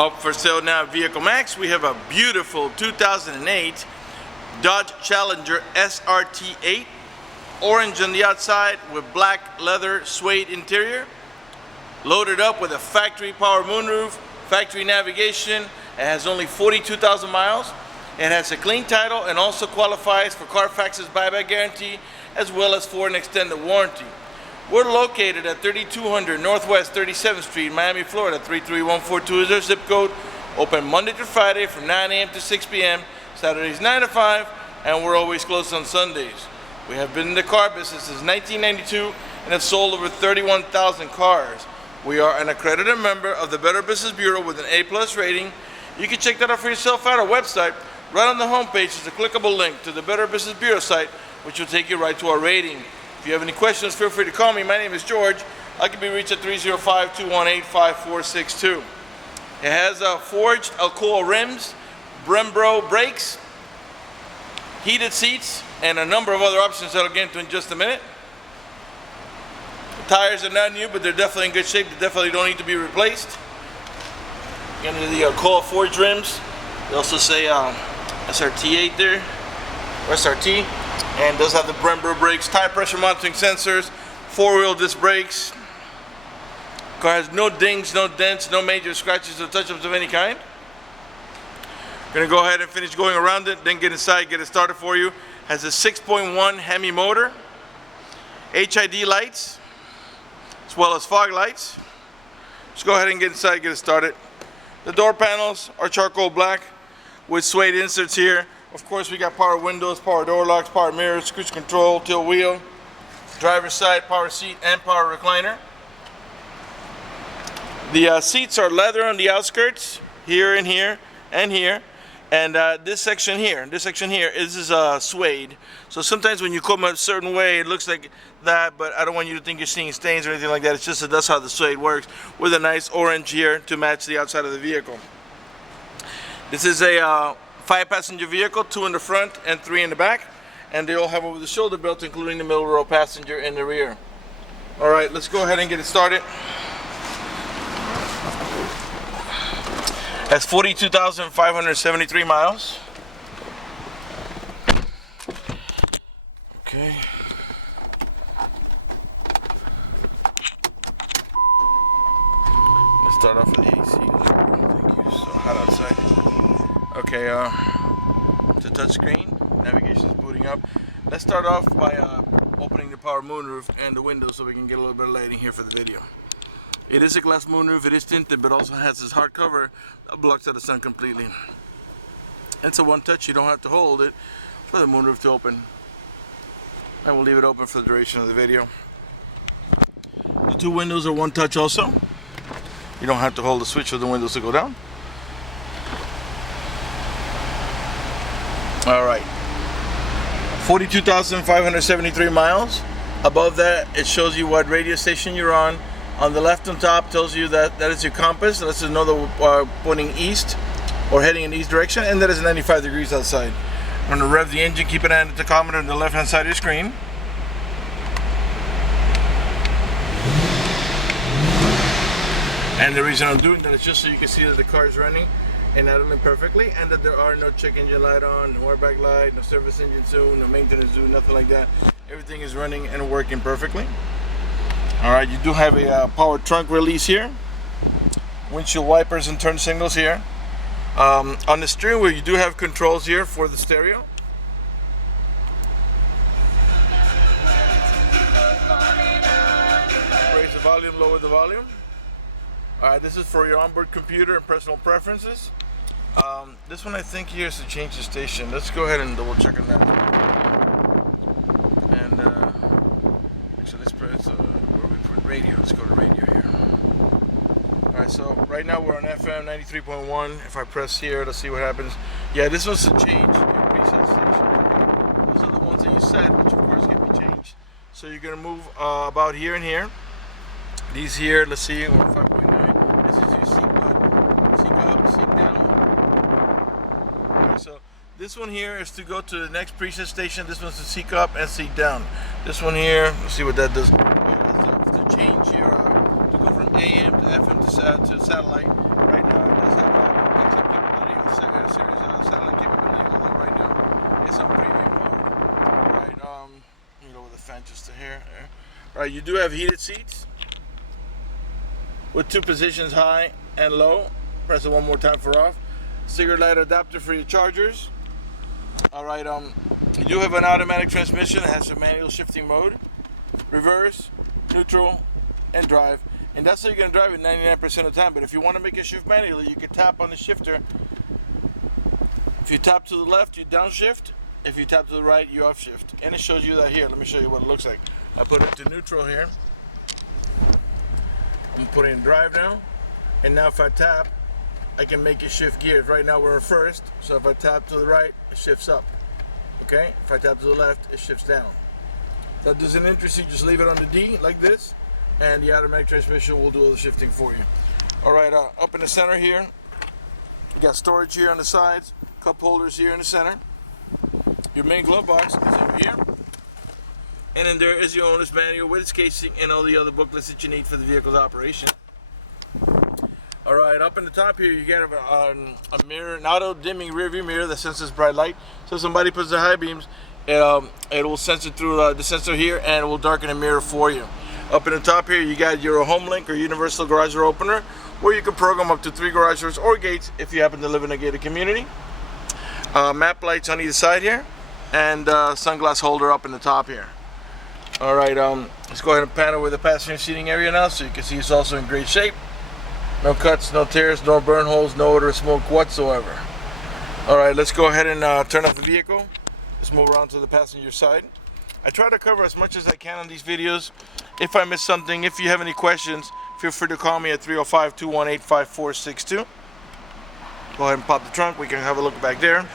Up for sale now at Vehiclemax, we have a beautiful 2008 Dodge Challenger SRT 8. Orange on the outside with black leather suede interior. Loaded up with a factory power moonroof, factory navigation. It has only 42,000 miles. It has a clean title and also qualifies for Carfax's buyback guarantee as well as for an extended warranty. We're located at 3200 Northwest 37th Street, Miami, Florida, 33142 is our zip code. Open Monday through Friday from 9 a.m. to 6 p.m. Saturdays 9 to 5, and we're always closed on Sundays. We have been in the car business since 1992 and have sold over 31,000 cars. We are an accredited member of the Better Business Bureau with an A+ rating. You can check that out for yourself at our website. Right on the homepage is a clickable link to the Better Business Bureau site, which will take you right to our rating. If you have any questions, feel free to call me. My name is George. I can be reached at 305-218-5462. It has forged Alcoa rims, Brembo brakes, heated seats, and a number of other options that I'll get into in just a minute. The tires are not new, but they're definitely in good shape. They definitely don't need to be replaced. Again, the Alcoa forged rims. They also say SRT8 there, or SRT. And does have the Brembo brakes, tire pressure monitoring sensors, 4-wheel disc brakes. Car has no dings, no dents, no major scratches or touch-ups of any kind. Gonna go ahead and finish going around it, then get inside, get it started for you. Has a 6.1 Hemi motor, HID lights, as well as fog lights. Just go ahead and get inside, get it started. The door panels are charcoal black with suede inserts here. Of course, we got power windows, power door locks, power mirrors, cruise control, tilt wheel, driver's side, power seat, and power recliner. The seats are leather on the outskirts, here and here and here. And this section here, this is suede. So sometimes when you come a certain way, it looks like that, but I don't want you to think you're seeing stains or anything like that. It's just that that's how the suede works, with a nice orange here to match the outside of the vehicle. This is a 5-passenger vehicle, 2 in the front and 3 in the back, and they all have over the shoulder belt, including the middle row passenger in the rear. All right, let's go ahead and get it started. Has 42,573 miles. Okay. Let's start off with the AC. Thank you. So hot outside. Okay, it's a touch screen. Navigation's booting up. Let's start off by opening the power moonroof and the windows so we can get a little bit of lighting here for the video. It is a glass moonroof, it is tinted, but also has this hard cover that blocks out the sun completely. It's a one touch, you don't have to hold it for the moonroof to open. I will leave it open for the duration of the video. The 2 windows are one touch also. You don't have to hold the switch for the windows to go down. Alright, 42,573 miles. Above that, it shows you what radio station you're on. On the left on top tells you that is your compass. Lets us know that we're pointing east or heading in the east direction, and that is 95 degrees outside. I'm going to rev the engine, keep it on the tachometer on the left hand side of your screen. And the reason I'm doing that is just so you can see that the car is running and idling perfectly, and that there are no check engine light on, no airbag light, no service engine soon, no maintenance due, nothing like that. Everything is running and working perfectly. Alright, you do have a power trunk release here, windshield wipers and turn signals here. On the steering wheel, you do have controls here for the stereo. Raise the volume, lower the volume. Alright, this is for your onboard computer and personal preferences. This one I think here is to change the station. Let's go ahead and double check on that. And actually let's press where we put radio. Let's go to radio here. Alright, so right now we're on FM 93.1. If I press here, let's see what happens. Yeah, this one's to change your preset station. Those are the ones that you set, which of course can be changed. So you're gonna move about here and here. These here, let's see, we're 5.9. This is your seat button. Seat up, seat down. Alright, so this one here is to go to the next preset station. This one's to seat up and seat down. This one here, let's see what that does. To change your, to go from AM to FM to satellite. Right now it does have Right, you do have heated seats with 2 positions, high and low. Press it one more time for off. Cigarette light adapter for your chargers. All right, you do have an automatic transmission that has a manual shifting mode, reverse, neutral, and drive. And that's how you're gonna drive it 99% of the time. But if you want to make it shift manually, you can tap on the shifter. If you tap to the left, you downshift. If you tap to the right, you upshift. And it shows you that here. Let me show you what it looks like. I put it to neutral here. I'm putting in drive now. And now if I tap, I can make it shift gears. Right now we're in first, so if I tap to the right, it shifts up. Okay? If I tap to the left, it shifts down. If that doesn't interest you, just leave it on the D like this, and the automatic transmission will do all the shifting for you. All right, up in the center here, you got storage here on the sides, cup holders here in the center. Your main glove box is over here. And then there is your owner's manual with its casing and all the other booklets that you need for the vehicle's operation. All right, up in the top here, you got a mirror, an auto-dimming rear-view mirror that senses bright light. So if somebody puts the high beams, it will sense it through the sensor here, and it will darken the mirror for you. Up in the top here, you got your home link or universal garage door opener, where you can program up to 3 garage doors or gates if you happen to live in a gated community. Map lights on either side here, and sunglass holder up in the top here. All right, let's go ahead and pan over the passenger seating area now, so you can see it's also in great shape. No cuts, no tears, no burn holes, no odor of smoke whatsoever. All right, let's go ahead and turn off the vehicle. Let's move around to the passenger side. I try to cover as much as I can on these videos. If I miss something, if you have any questions, feel free to call me at 305-218-5462. Go ahead and pop the trunk. We can have a look back there.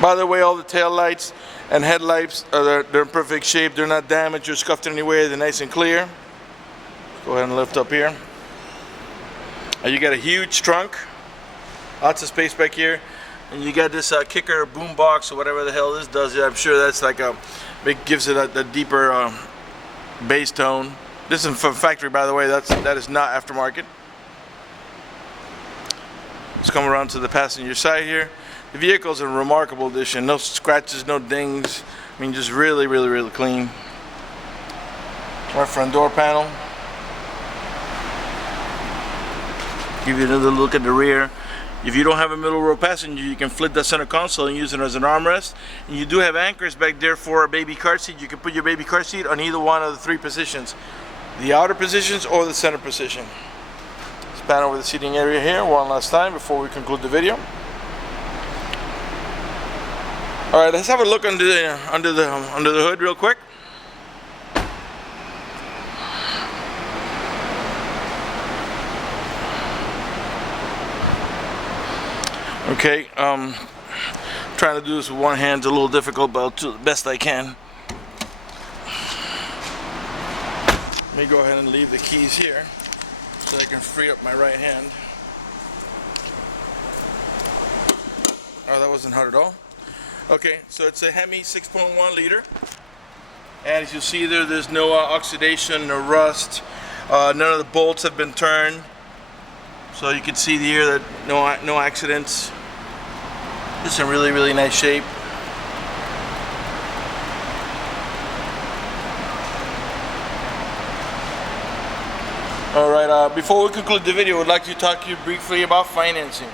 By the way, all the tail lights and headlights, they're in perfect shape. They're not damaged or scuffed in any way. They're nice and clear. Go ahead and lift up here. You got a huge trunk. Lots of space back here. And you got this kicker boom box or whatever the hell this does. I'm sure that's like it gives it a deeper bass tone. This is from factory, by the way. That is not aftermarket. Let's come around to the passenger side here. The vehicle's in remarkable condition. No scratches, no dings. I mean, just really, really, really clean. Our front door panel. Give you another look at the rear. If you don't have a middle row passenger, you can flip the center console and use it as an armrest. And you do have anchors back there for a baby car seat. You can put your baby car seat on either one of the 3 positions. The outer positions or the center position. Let's pan over the seating area here one last time before we conclude the video. All right, let's have a look under the hood real quick. Okay, trying to do this with one hand's a little difficult, but I'll do the best I can. Let me go ahead and leave the keys here so I can free up my right hand. Oh, that wasn't hard at all. Okay, so it's a Hemi 6.1 liter. And as you see there's no oxidation, no rust. None of the bolts have been turned. So you can see here that no accidents. Just in really, really nice shape. Alright, before we conclude the video, I would like to talk to you briefly about financing.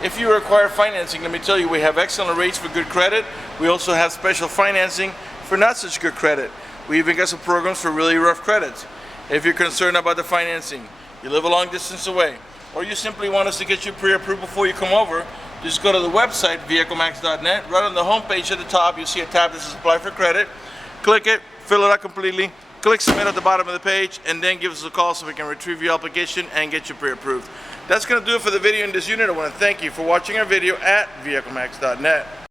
If you require financing, let me tell you, we have excellent rates for good credit. We also have special financing for not such good credit. We even got some programs for really rough credits. If you're concerned about the financing, you live a long distance away, or you simply want us to get you pre-approved before you come over, just go to the website, vehiclemax.net. Right on the home page at the top, you'll see a tab that says Apply for Credit. Click it, fill it out completely, click Submit at the bottom of the page, and then give us a call so we can retrieve your application and get you pre-approved. That's going to do it for the video in this unit. I want to thank you for watching our video at vehiclemax.net.